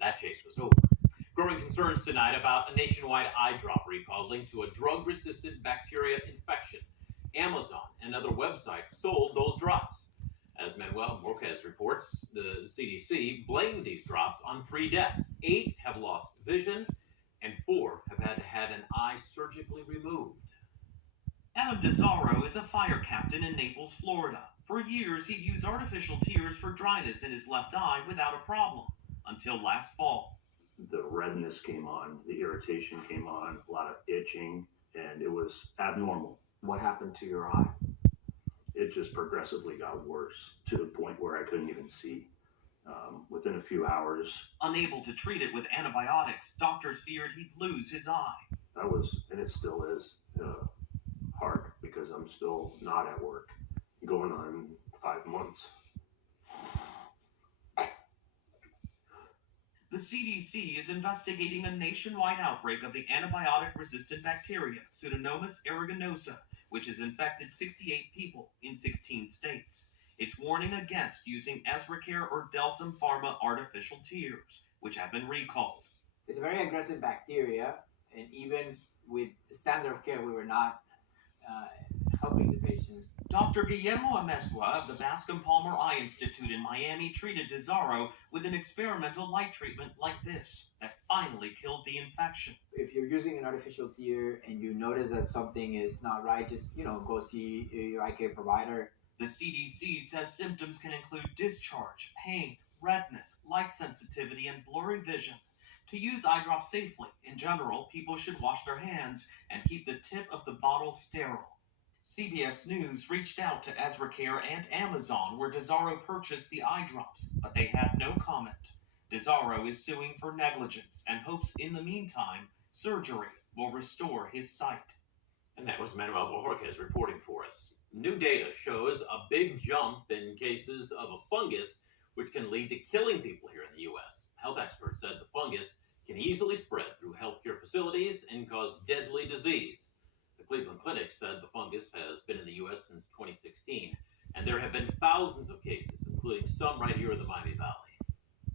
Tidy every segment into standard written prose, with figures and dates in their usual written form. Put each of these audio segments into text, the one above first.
that chase was over. Growing concerns tonight about a nationwide eye drop recall linked to a drug-resistant bacteria infection. Amazon and other websites sold those drops. As Manuel Vrydaghs reports, the CDC blamed these drops on 3 deaths. 8 have lost vision, and 4 have had to have an eye surgically removed. Adam DeZaro is a fire captain in Naples, Florida. For years, he'd used artificial tears for dryness in his left eye without a problem, until last fall. The redness came on, the irritation came on, a lot of itching, and it was abnormal. What happened to your eye? It just progressively got worse to the point where I couldn't even see. Within a few hours. Unable to treat it with antibiotics, doctors feared he'd lose his eye. That was, and it still is, hard because I'm still not at work, going on 5 months. The CDC is investigating a nationwide outbreak of the antibiotic-resistant bacteria, Pseudomonas aeruginosa, which has infected 68 people in 16 states. It's warning against using Ezracare or Delsym Pharma artificial tears, which have been recalled. It's a very aggressive bacteria, and even with standard of care, we were not helping the patients. Dr. Guillermo Amezcua of the Bascom Palmer Eye Institute in Miami treated DeZaro with an experimental light treatment like this that finally killed the infection. If you're using an artificial tear and you notice that something is not right, just go see your eye care provider. The CDC says symptoms can include discharge, pain, redness, light sensitivity, and blurry vision. To use eye drops safely, in general, people should wash their hands and keep the tip of the bottle sterile. CBS News reached out to Ezracare and Amazon, where DeZaro purchased the eye drops, but they had no comment. DeZaro is suing for negligence and hopes in the meantime, surgery will restore his sight. And that was Manuel Vrydaghs reporting for us. New data shows a big jump in cases of a fungus which can lead to killing people here in the U.S. Health experts said the fungus can easily spread through healthcare facilities and cause deadly disease. The Cleveland Clinic said the fungus has been in the U.S. since 2016, and there have been thousands of cases, including some right here in the Miami Valley.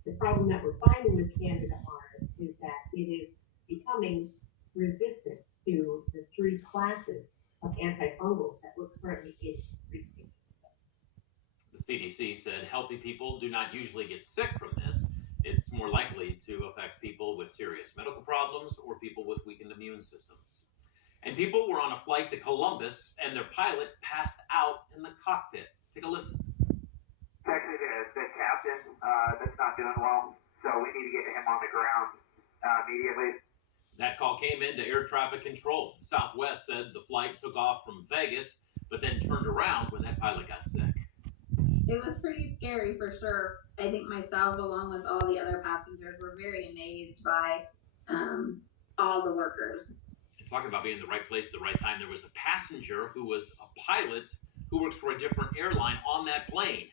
The problem that we're finding with Candida auris is that it is becoming resistant to the 3 classes of antifungals that we're currently treating. The CDC said healthy people do not usually get sick from this. It's more likely to affect people with serious medical problems or people with weakened immune systems. And people were on a flight to Columbus, and their pilot passed out in the cockpit. Take a listen. Texas is the captain that's not doing well, so we need to get him on the ground immediately. That call came into air traffic control. Southwest said the flight took off from Vegas, but then turned around when that pilot got sick. It was pretty scary for sure. I think myself, along with all the other passengers, were very amazed by all the workers. And talking about being in the right place at the right time, there was a passenger who was a pilot who works for a different airline on that plane.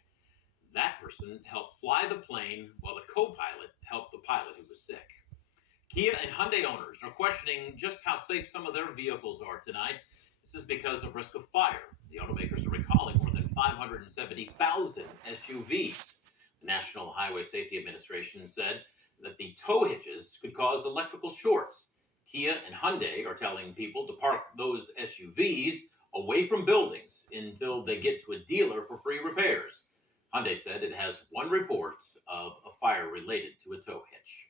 That person helped fly the plane while the co-pilot helped the pilot who was sick. Kia and Hyundai owners are questioning just how safe some of their vehicles are tonight. This is because of risk of fire. The automakers are recalling more than 570,000 SUVs. The National Highway Safety Administration said that the tow hitches could cause electrical shorts. Kia and Hyundai are telling people to park those SUVs away from buildings until they get to a dealer for free repairs. Hyundai said it has 1 report of a fire related to a tow hitch.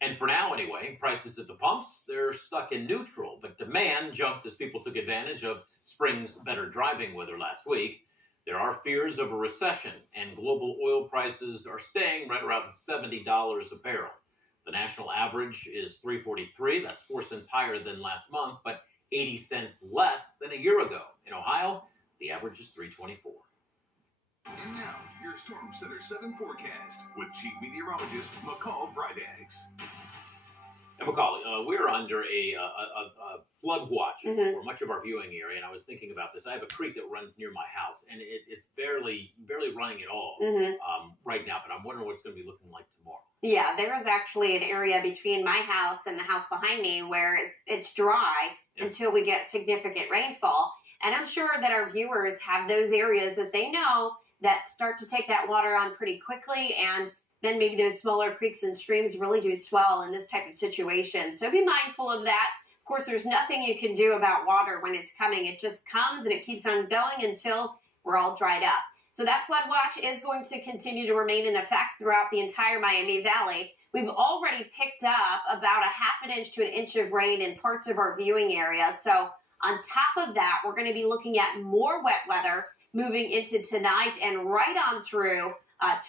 And for now, anyway, prices at the pumps, they're stuck in neutral, but demand jumped as people took advantage of spring's better driving weather last week. There are fears of a recession, and global oil prices are staying right around $70 a barrel. The national average is $3.43. That's 4 cents higher than last month, but 80 cents less than a year ago. In Ohio, the average is $3.24. And now, your Storm Center 7 forecast with Chief Meteorologist McCall Vrydaghs. And McCall, we're under a flood watch for much of our viewing area, and I was thinking about this. I have a creek that runs near my house, and it's barely running at all right now, but I'm wondering what it's going to be looking like tomorrow. Yeah, there is actually an area between my house and the house behind me where it's dry until we get significant rainfall. And I'm sure that our viewers have those areas that they know that start to take that water on pretty quickly, and then maybe those smaller creeks and streams really do swell in this type of situation. So be mindful of that. Of course, there's nothing you can do about water when it's coming. It just comes and it keeps on going until we're all dried up. So that flood watch is going to continue to remain in effect throughout the entire Miami Valley. We've already picked up about a 1/2 inch to 1 inch of rain in parts of our viewing area. So on top of that, we're going to be looking at more wet weather moving into tonight and right on through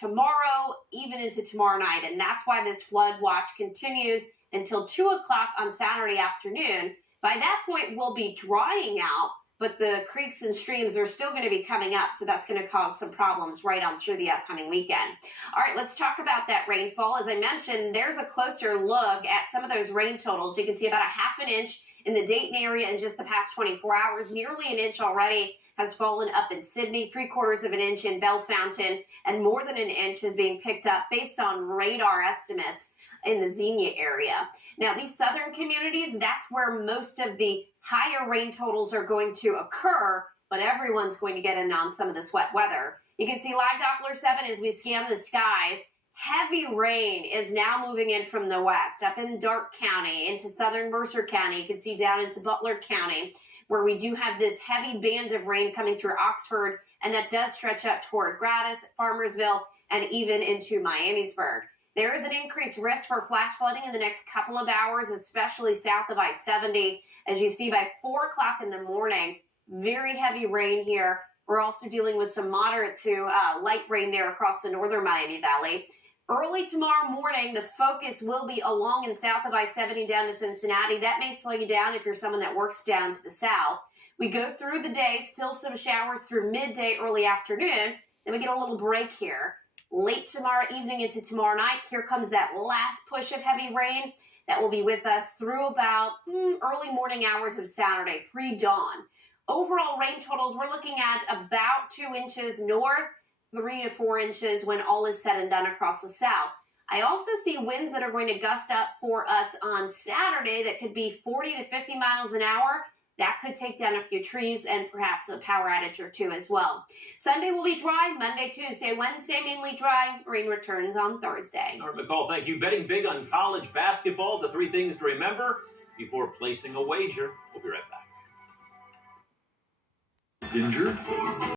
tomorrow, even into tomorrow night. And that's why this flood watch continues until 2 o'clock on Saturday afternoon. By that point, we'll be drying out, but the creeks and streams are still going to be coming up, so that's going to cause some problems right on through the upcoming weekend. All right, let's talk about that rainfall. As I mentioned, there's a closer look at some of those rain totals. You can see about a 1/2 inch in the Dayton area in just the past 24 hours. Nearly an inch already has fallen up in Sydney, 3/4 of an inch in Bellefontaine, and more than an inch is being picked up based on radar estimates in the Xenia area. Now, these southern communities, that's where most of the higher rain totals are going to occur, but everyone's going to get in on some of this wet weather. You can see live Doppler 7 as we scan the skies. Heavy rain is now moving in from the west, up in Darke County, into southern Mercer County. You can see down into Butler County, where we do have this heavy band of rain coming through Oxford, and that does stretch up toward Gratis, Farmersville, and even into Miamisburg. There is an increased risk for flash flooding in the next couple of hours, especially south of I-70. As you see, by 4 o'clock in the morning, very heavy rain here. We're also dealing with some moderate to light rain there across the northern Miami Valley. Early tomorrow morning, the focus will be along and south of I-70 down to Cincinnati. That may slow you down if you're someone that works down to the south. We go through the day, still some showers through midday, early afternoon. Then we get a little break here. Late tomorrow evening into tomorrow night, here comes that last push of heavy rain that will be with us through about early morning hours of Saturday, pre-dawn. Overall rain totals, we're looking at about 2 inches north, 3 to 4 inches when all is said and done across the south. I also see winds that are going to gust up for us on Saturday that could be 40 to 50 miles an hour. That could take down a few trees and perhaps a power outage or two as well. Sunday will be dry. Monday, Tuesday, Wednesday, mainly dry. Rain returns on Thursday. All right, McCall, thank you. Betting big on college basketball, the 3 things to remember before placing a wager. We'll be right back. Injured?